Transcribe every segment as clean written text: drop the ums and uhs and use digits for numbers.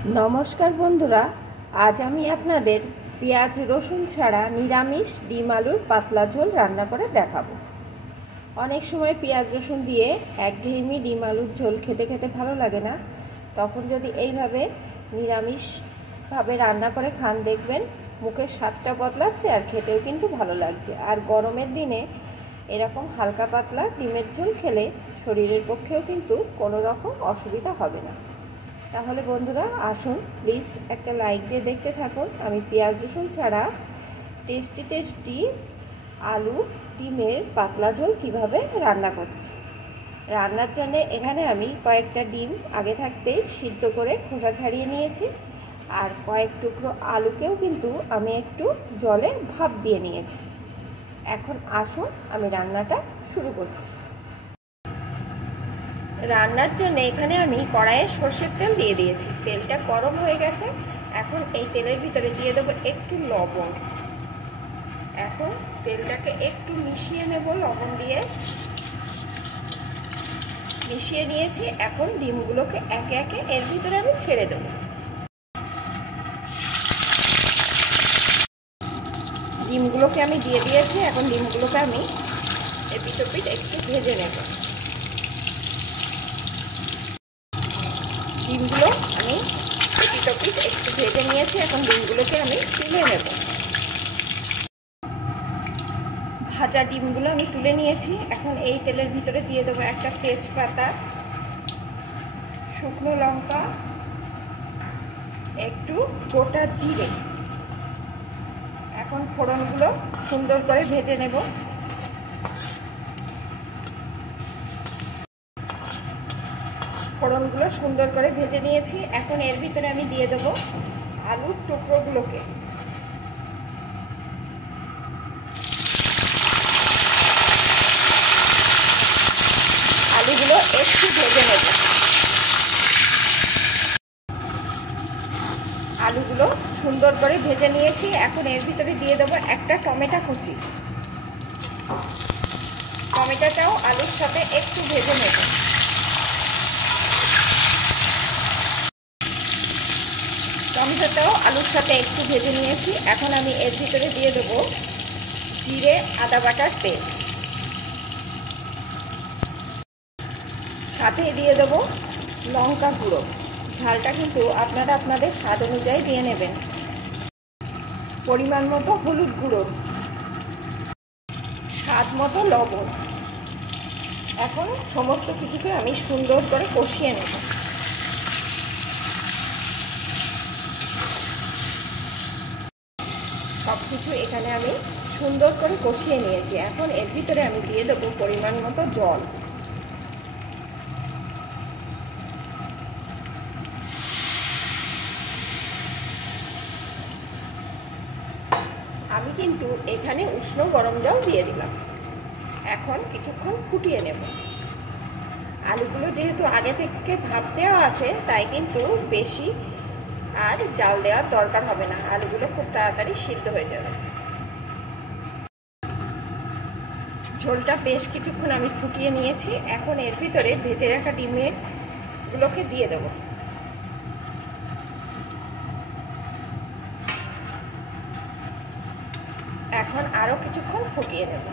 नमस्कार बंधुरा आज आमी आपनादेर पेঁয়াজ रसुन छाड़ा निरामिष डिम आलुर पातला झोल रान्ना करे देखाबो। अनेक समय पेঁয়াজ रसुन दिए एकघेয়েমি डिम आलुर झोल खेते खेते भालो लागे ना, तखन जदि एइभाবে निरामिष भावे रान्ना करे खान देखबेन मुखेर स्वादटा बदलाच्छे और खेतेও किन्तु भालो लागছে। और गरमेर दिने एरकम हालका पातला डिमेर झोल खेले शरीरेर पक्षेও किन्तु कोनो रकम असुविधा होबे ना। ताहले बंधुरा आसुन प्लिज एक लाइक दिए देखते थाकुन आमी पेঁয়াজ रसुन छाड़ा टेस्टी टेस्टी आलू डिमेर पातला झोल किभाबे रान्ना करछि। रान्नार जन्य एखाने आमी कयेकटा डिम आगे थाकतेई सिद्ध करे खोसा छाड़िये नियेछि और कयेक टुकरो आलूकेও किन्तु आमी एकटु जले भाप दिए नियेछि। एखन आसुन आमी रान्नाटा शुरू करछि। रान्नार जन्य एखाने आमी कड़ाइये सर्षेर तेल दिए दिएछि। तेलटा गरम हये गेछे। एखन एई तेलेर भितरे दिए देब एकटु लवण। एखन तेलटाके एकटु मिशिये नेब लवण दिए मिशिये नियेछि। एखन डिमगुलोके एके एके एर भितरे आमी छेड़े देब। डिमगुलोके आमी दिए दिएछि। एखन डिमगुलोके आमी एपिठ ओपिठ एकटु भेजे नेब। ডিমগুলো আমি এপিঠ ওপিঠ একটু ভেজে নিয়েছি। এখন ডিমগুলোকে আমি তুলে নেব। ভাজা ডিমগুলো আমি তুলে নিয়েছি। এখন এই তেলের ভিতরে দিয়ে দেবো একটা তেজপাতা, শুকনো লঙ্কা, একটু গোটা জিরে। এখন ফোড়নগুলো সুন্দর করে ভেজে নেব। ফোড়নগুলো সুন্দর করে ভেজে নিয়েছি। এখন এর ভিতরে আমি দিয়ে দেব আলুর টুকরোগুলোকে। আলুগুলো একটু ভেজে নেব। আলুগুলো সুন্দর করে ভেজে নিয়েছি। এখন এর ভিতরে দিয়ে দেব একটা টমেটো কুচি। টমেটোটাও আলুর সাথে একটু ভেজে নেব। টমেটোটাও আলুর সাথে একটু ভেজে নিয়েছি। এখন আমি এর ভিতরে দিয়ে দেবো জিরে আদা বাটার পেস্ট, সাথে দিয়ে দেবো লঙ্কা গুঁড়ো। ঝালটা কিন্তু আপনারা আপনাদের স্বাদ অনুযায়ী দিয়ে নেবেন। পরিমাণ মতো হলুদ গুঁড়ো, স্বাদ মতো লবণ। এখন সমস্ত কিছুকে আমি সুন্দর করে কষিয়ে নেব। সব কিছু এখানে আমি সুন্দর করে কষিয়ে নিয়েছি। এখন এর ভিতরে আমি দিয়ে দেবো পরিমাণ মতো জল। আমি কিন্তু এখানে উষ্ণ গরম জল দিয়ে দিলাম। এখন কিছুক্ষণ ফুটিয়ে নেব। আলুগুলো যেহেতু আগে থেকে ভাপ দেওয়া আছে তাই কিন্তু বেশি আর জাল দেওয়ার দরকার হবে না। আলুগুলো খুব তাড়াতাড়ি সিদ্ধ হয়ে যাবে। ঝোলটা বেশ কিছুক্ষণ আমি ফুটিয়ে নিয়েছি। এখন এর ভিতরে ভেজে রাখা ডিমগুলোকে দিয়ে দেব। এখন আরো কিছুক্ষণ ফুটিয়ে নেব।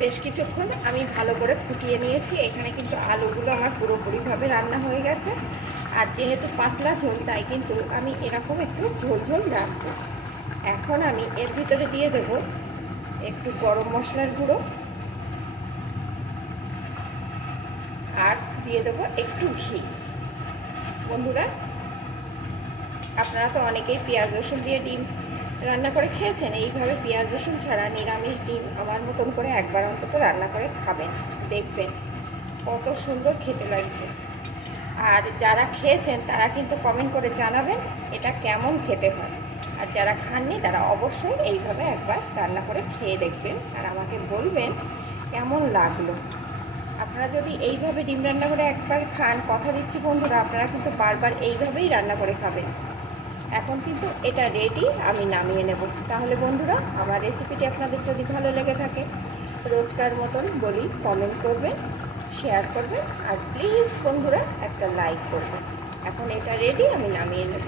বেশ কিছুক্ষণ আমি ভালো করে ফুটিয়ে নিয়েছি। এখানে কিন্তু আলুগুলো আমার পুরোপুরিভাবে রান্না হয়ে গেছে। আর যেহেতু পাতলা ঝোল তাই কিন্তু আমি এরকম একটু ঝোল ঝোল রাখবো। এখন আমি এর ভিতরে দিয়ে দেব একটু গরম মশলার গুঁড়ো আর দিয়ে দেব একটু ঘি। বন্ধুরা, আপনারা তো অনেকেই পেঁয়াজ রসুন দিয়ে ডিম রান্না করে খেয়েছেন। এইভাবে পেঁয়াজ রসুন ছাড়া নিরামিষ ডিম আমার মতন করে একবার অন্তত রান্না করে খাবেন, দেখবেন কত সুন্দর খেতে লাগছে। আর যারা খেয়েছেন তারা কিন্তু কমেন্ট করে জানাবেন এটা কেমন খেতে হয়। আর যারা খাননি তারা অবশ্যই এইভাবে একবার রান্না করে খেয়ে দেখবেন আর আমাকে বলবেন কেমন লাগলো। আপনারা যদি এইভাবে ডিম রান্না করে একবার খান, কথা দিচ্ছি বন্ধুরা আপনারা কিন্তু বারবার এইভাবেই রান্না করে খাবেন। এখন কিন্তু এটা রেডি, আমি নামিয়ে নেব। তাহলে বন্ধুরা আমার রেসিপিটি আপনাদের যদি ভালো লেগে থাকে রোজকার মতন বলি কমেন্ট করবেন, শেয়ার করবেন আর প্লিজ বন্ধুরা একটা লাইক করবেন। এখন এটা রেডি, আমি নামিয়ে নেব।